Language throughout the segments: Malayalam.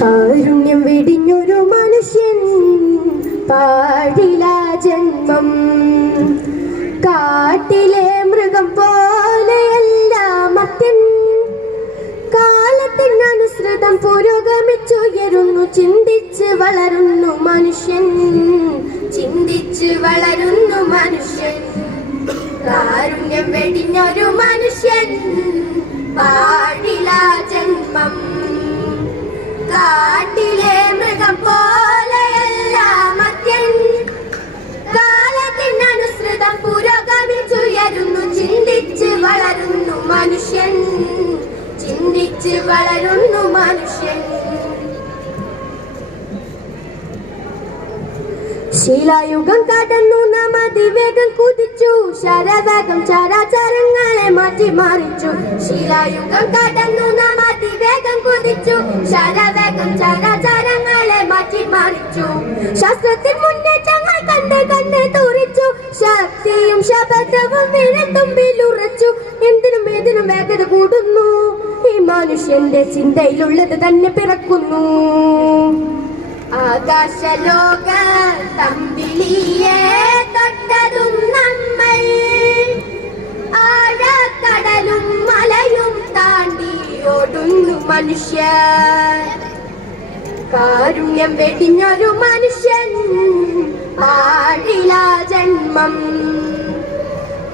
കാരുണ്യം വെടിഞ്ഞൊരു മനുഷ്യൻ പാടില ജന്മം. കാട്ടിലെ മൃഗം പോലെയല്ല മത്യൻ കാലത്തിനനുസൃതം പുരോഗമിച്ചുയരുന്നു ചിന്തിച്ച് വളരുന്നു മനുഷ്യൻ. ചിന്തിച്ച് വളരുന്നു മനുഷ്യൻ. കാരുണ്യം വെടിഞ്ഞൊരു മനുഷ്യൻ ജന്മം കാലത്തിനനുസൃതം വളരുന്നു മനുഷ്യൻ. വളരുന്നു മനുഷ്യൻ. ശീലായുഗം കടന്നു നാം അതിവേഗം കുതിച്ചു. ശരവേഗം ചരാചരങ്ങളെ മാറ്റി മറിച്ചു ശീലായുഗം കടന്നു നാം അതിവേഗം കുതിച്ചു. ശരവേഗം ശാസ്ത്രത്തിൽ മുന്നേറ്റങ്ങൾ കണ്ട് കണ്ട് തുറിച്ചു. ശക്തിയും ശബദവും വിരത്തുമ്പിൽ ഉറച്ചു. എന്തിനും ഏതിനും വേഗത കൂടുന്നു. ഈ മനുഷ്യന്റെ ചിന്തയിലുള്ളത് തന്നെ പിറക്കുന്നു. ആകാശലോക തമ്പിലിയേ തൊട്ടതും നമ്മൾ. ആഴക്കടലും മലയും താണ്ടി ഓടുന്നു മനുഷ്യ കാരുണ്യം വെടിഞ്ഞൊരു മനുഷ്യൻ പാടില ജന്മം.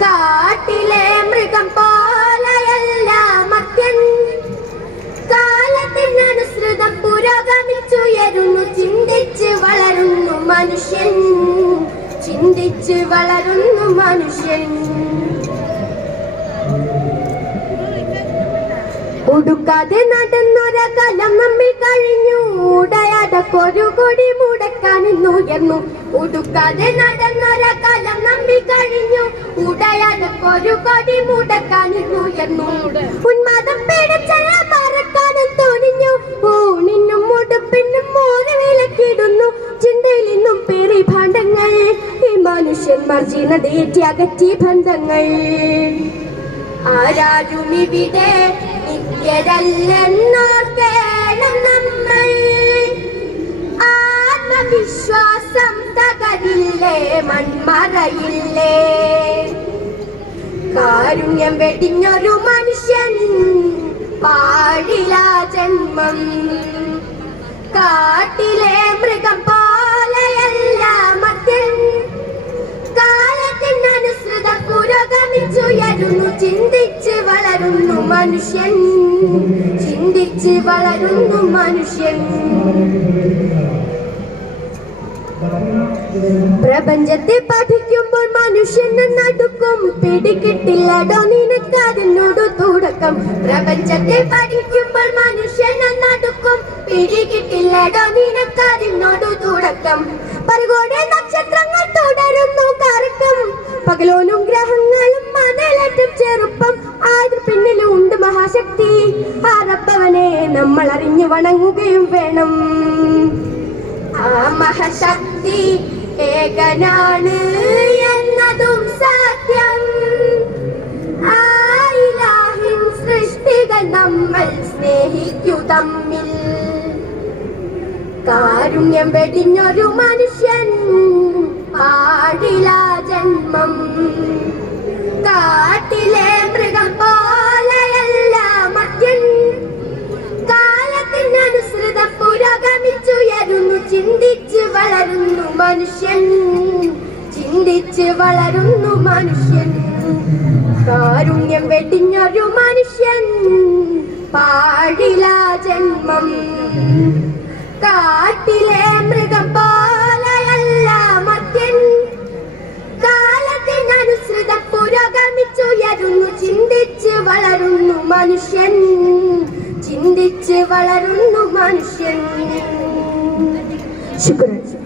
കാട്ടിലെ മൃഗം പോലെയല്ല മത്യൻ കാലത്തിനനുസൃതം പുരോഗമിച്ചുയരുന്നു ചിന്തിച്ച് വളരുന്നു മനുഷ്യൻ. ചിന്തിച്ച് വളരുന്നു മനുഷ്യൻ. ഉടുക്കാതെ നടന്നൊര കലം നമ്മിൽ കഴിഞ്ഞു ഉടയടക്കൊരു കൊടി മുടക്കാൻ ഇന്നുയർന്നു ഉടുക്കാതെ നടന്നൊര കാലം നമ്പി കഴിഞ്ഞു. ഉടയാതൊരു കൊടി മുടക്കാൻ ഇന്നുയർന്നു ഉന്മാദം പേടിച്ചല്ല മറക്കാനും തോന്നിഞ്ഞു ഊണിനും ഉടുപ്പിനും മോര് വിലക്കിടുന്നു. ചിന്തയിൽ നിന്നും പേറി ഭാണ്ഡങ്ങൾ. ഈ മനുഷ്യന്മാർ ജീർണതയേറ്റി അകറ്റി ബന്ധങ്ങൾ. ആരാരും ഇവിടെ നിത്യരല്ലെന്നോർക്കേണം ആത്മവിശ്വാസം തകരില്ലേ മൺമറയില്ലേ? കാരുണ്യം വെടിഞ്ഞൊരു മനുഷ്യൻ പാടില ജന്മം. കാട്ടിലെ മൃഗം പോലെയല്ല മത്യൻ കാലത്തിനനുസൃത പുരോഗമിച്ചുയരുന്നു ചിന്തിച്ച് വളരുന്നു മനുഷ്യൻ. ചിന്തിച്ച് വളരുന്നു മനുഷ്യൻ. പ്രപഞ്ചത്തെ പഠിക്കുമ്പോൾ മനുഷ്യൻ നടുക്കും. പിടികിട്ടില്ലടോ നിനക്ക് തുടക്കം. പ്രപഞ്ചത്തെ പഠിക്കുമ്പോൾ മനുഷ്യൻ നടുക്കും. പിടികിട്ടില്ലടോ നിനക്ക് തുടക്കം. പരകോടെ നക്ഷത്രങ്ങൾ തുടരുന്നു കറക്കം. പകലോനും ഗ്രഹങ്ങളും മണലറ്റും ചെറുപ്പം. ആദ്യ പിന്നിലുണ്ട് മഹാശക്തി. ആ നമ്മൾ അറിഞ്ഞു വണങ്ങുകയും വേണം. ആ മഹാശക്തി ഏകനാണ് എന്നതും സത്യം. ആയിലാഹിൻ സൃഷ്ടികൾ നമ്മൾ സ്നേഹിക്കു തമ്മിൽ. കാരുണ്യം വെടിഞ്ഞൊരു മനുഷ്യൻ പാടില ജന്മം. മനുഷ്യൻ ചിന്തിച്ച് വളരുന്നു മനുഷ്യൻ. കാരുണ്യം വെടിഞ്ഞൊരു മനുഷ്യൻ പാടില ജന്മം. കാട്ടിലെ മൃഗം പോലെയല്ല മത്യൻ കാലത്തിനനുസൃത പുരോഗമിച്ചുയരുന്നു ചിന്തിച്ച് വളരുന്നു മനുഷ്യൻ. ചിന്തിച്ച് വളരുന്നു മനുഷ്യൻ. ശുക്രൻ.